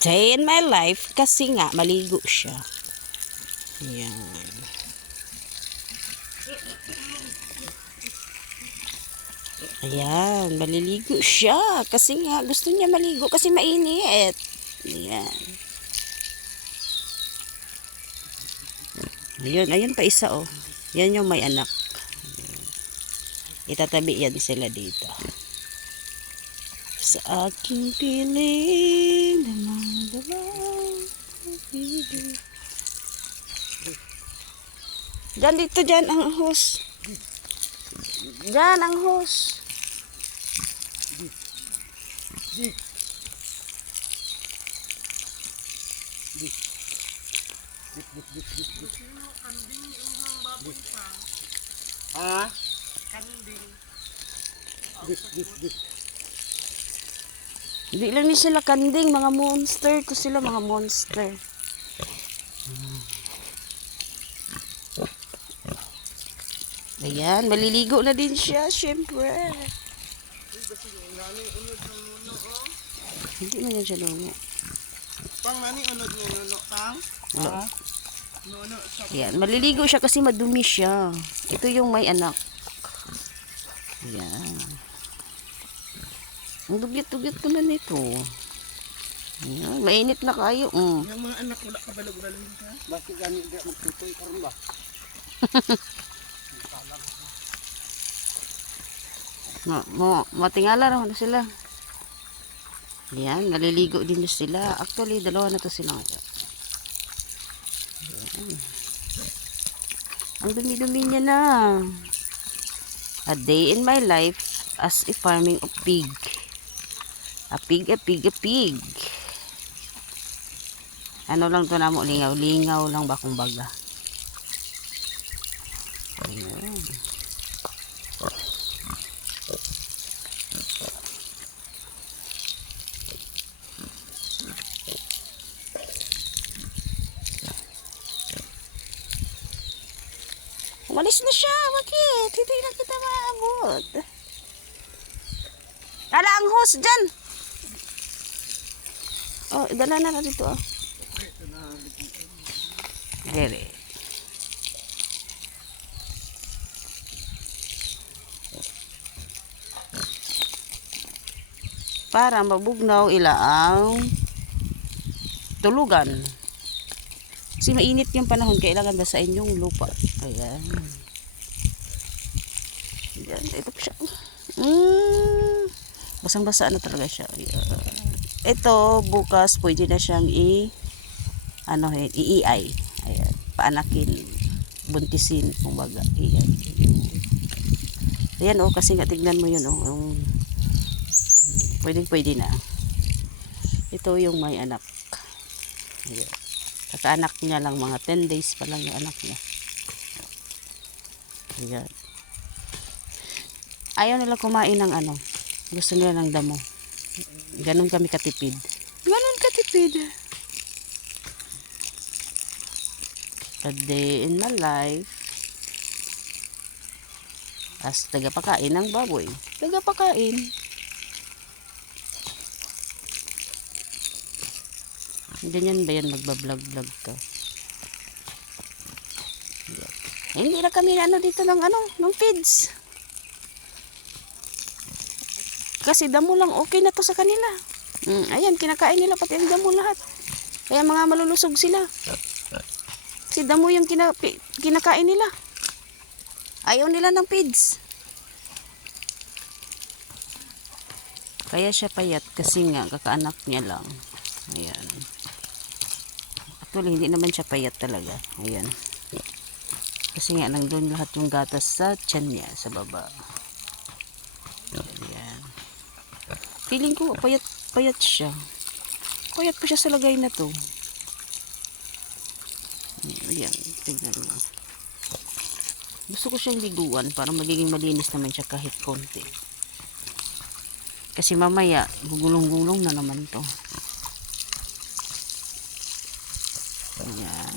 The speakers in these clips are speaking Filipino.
Day in my life kasi nga maligo siya. Ayan. Ayan, maliligo siya kasi nga gusto niya maligo kasi mainit. Ayan. Ayun pa isa oh. Yan yung may anak. Itatabi yan sila dito. Sa aking piling Diyan dito, dyan ang hose. Dyan ang hose. Ah? Hindi lang ni sila kanding, mga monster ko sila, mga monster. Ayan, maliligo na din siya, syempre. Hindi man yan siya lungo. Pang nani unod niya nuno pang? Ah? Nuno sa Ayan, maliligo siya kasi madumi siya. Ito yung may anak. Ayan. Ang dugyot-dugyot naman ito. Ayan, mainit na kayo. yung mga anak wala ka balog-balog ka? Bakit gani di magtutoy karon ba? Matingala na sila. Ayan, naliligo din na sila. Actually, dalawa na to sila. Ayan. Ang dumi-dumi niya na. A day in my life as a farming of pig. A pig. Ano lang to na mo, lingaw lang ba kung baga. Ayan. Umalis na siya, bakit? Hindi na kita maabot. Ala ang hose dyan. Oh, dala na dito ah. Dere. Para mabugnaw ilaang tulugan. Kasi mainit yung panahon, kailangan basahin yung lupa. Ayan. Ayan, ito pa siya. Basang-basa na talaga siya. Ayan. Ito, bukas, pwede na siyang i-EI. Ayan, paanakin, buntisin, kumbaga. Ayan. Ayan, oh, kasi nga, tignan mo yun, oh. Pwede na. Ito yung may anak. Ayan. Kaka-anak niya lang, mga 10 days pa lang yung anak niya. Ayan. Ayaw nila kumain ng ano. Gusto nila ng damo. Ganon kami katipid. Ganon katipid. A day in my life as tagapakain ng baboy. Tagapakain. Ganyan ba yan magbablog-vlog ka? Yeah. Eh, hindi na kami dito ng feeds. Kasi damo lang okay na to sa kanila. Ayan, kinakain nila pati ang damo lahat. Kaya mga malulusog sila. Kasi damo yung kinakain nila. Ayaw nila ng feeds. Kaya siya payat kasi nga kakaanak niya lang. Ayan. Actually, hindi naman siya payat talaga. Ayan. Kasi nga, nandun lahat yung gatas sa tiyan niya, sa baba. Ayan. Feeling ko, payat siya. Payat pa siya sa lagay na to. Ayan, tignan mo. Gusto ko siyang liguan para magiging malinis naman siya kahit konti. Kasi mamaya, gugulong-gulong na naman to. Ayan.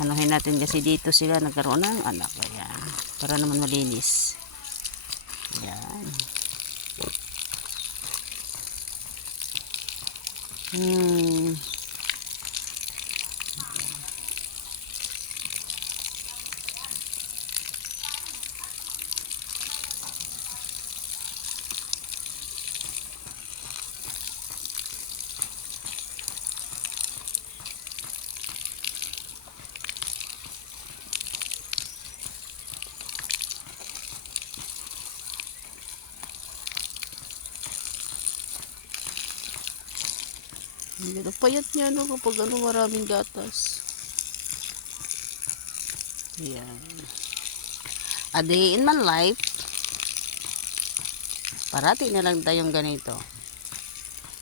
Anuhin natin kasi dito sila nagkaroon ng anak. Ayan. Para naman malinis. Ayan. Hmm. Hindi na payat niya no kapag ano maraming gatas. Ayan. A day in my life. Parati na lang tayong ganito.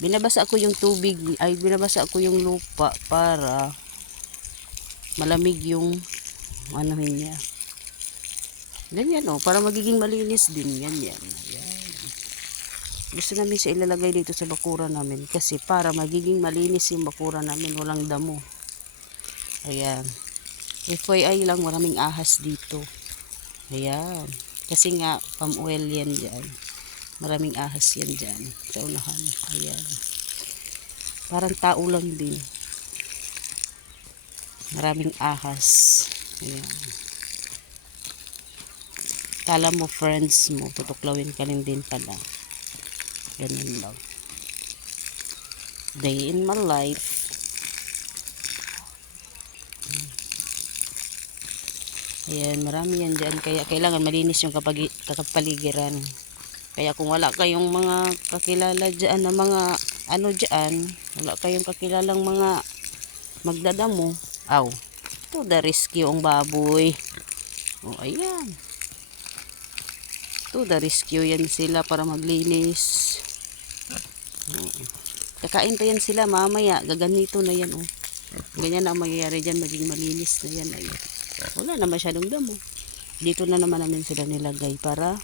Binabasa ko yung tubig, ay binabasa ko yung lupa para malamig yung anuhin niya. Ganyan o, para magiging malinis din. Ganyan. Ayan. Gusto namin siya ilalagay dito sa bakura namin kasi para magiging malinis yung bakura namin, walang damo. Ayan. FYI lang, maraming ahas dito. Ayan. Kasi nga, palm oil yan dyan. Maraming ahas yan dyan sa unahan. Ayan. Parang tao lang din. Maraming ahas. Ayan. Kala mo friends mo, tutuklawin ka rin din pala. Ganun lang. Day in my life. Ayan, marami yan dyan. Kaya kailangan malinis yung kapaligiran. Kaya kung wala kayong mga kakilala dyan na mga ano dyan, wala kayong kakilalang mga magdadamo, aw, to the rescue ang baboy. O, ayan. To the rescue yan sila para maglinis. Kakain pa yan sila mamaya. Gaganito na yan. Oh. Ganyan na ang mangyayari dyan. Maging malinis na yan. Ayun. Wala na masyadong damo. Dito na naman namin sila nilagay para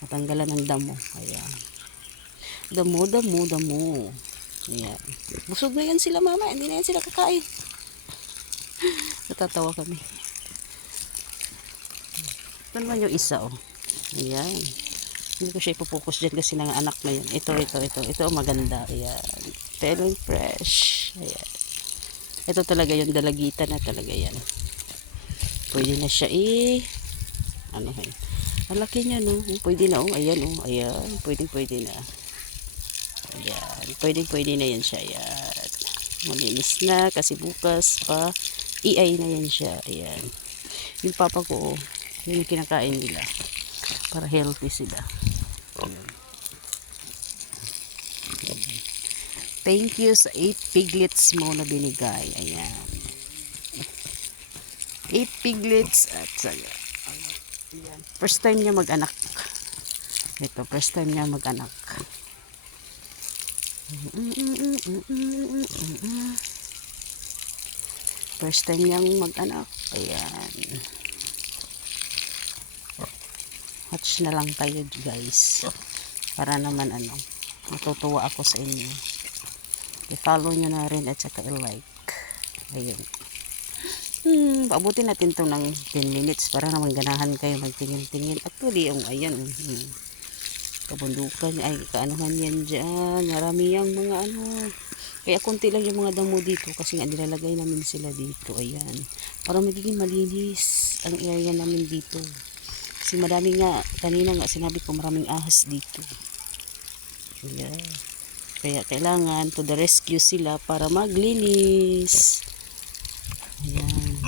matanggalan ng damo. Ayan. Damo, damo, damo. Ayan. Busog na yan sila mama. Hindi na yan sila kakain. Natatawa kami. Ito naman yung isa. Oh. Ayan. Hindi ko siya ipopokus dyan kasi nanganak na yun. Ito ang maganda. Ayan. Pero fresh. Ayan. Ito talaga yung dalagitan na talaga yan. Pwede na siya ano yun. Ang laki niya no. Pwede na oh. Ayan oh. Ayan. Pwede na. Ayan. Pwede na yan siya. Ayan. Malinis na kasi bukas pa iay na yan siya. Ayan. Yung papa ko oh. Yun yung kinakain nila. Para healthy sila. Thank you sa 8 piglets mo na binigay. Ayan. 8 piglets at ayan. First time niya mag-anak. Ito, first time niya mag-anak. First time niyang mag-anak. Ayan. Watch na lang kayo guys. Para naman ano, matutuwa ako sa inyo. I-follow nyo na rin at saka i-like. Ayun. Paabutin natin to ng 10 minutes para naman ganahan kayo magtingin-tingin. Actually, yung ayan. Kabundukan, ay kaanuhan yan dyan. Marami yung mga ano. Kaya konti lang yung mga damo dito kasi nga nilalagay namin sila dito. Ayan. Para magiging malinis ang area namin dito. Kasi marami nga, kanina nga sinabi ko maraming ahas dito. Ayan. Kaya kailangan to the rescue sila para maglinis. Ayan.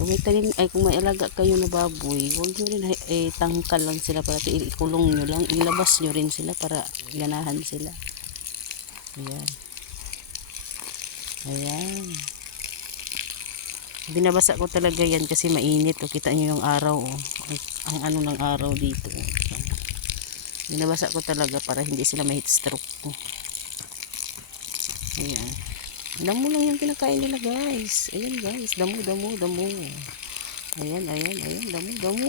Kung may tanim, ay kung may alaga kayo na baboy, huwag nyo rin tangkal lang sila para ikulong nyo lang. Ilabas nyo rin sila para ganahan sila. Ayan. Ayan. Binabasa ko talaga yan kasi mainit. O, kita nyo yung araw. O. Ang ano ng araw dito. Binabasa ko talaga para hindi sila ma-heat stroke. Ayan. Damo lang yung kinakain nila guys. Ayan guys. Damo. Ayan. Damo.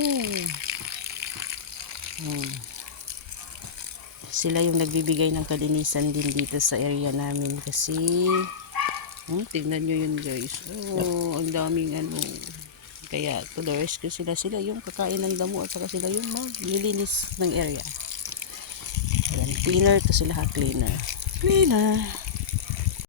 Sila yung nagbibigay ng kalinisan din dito sa area namin kasi tignan nyo yun guys. Oh, ang daming ano. Kaya to the rescue sila yung kakain ng damo at saka sila yung maglilinis ng area. Ayan, cleaner to sila ha, cleaner. Cleaner.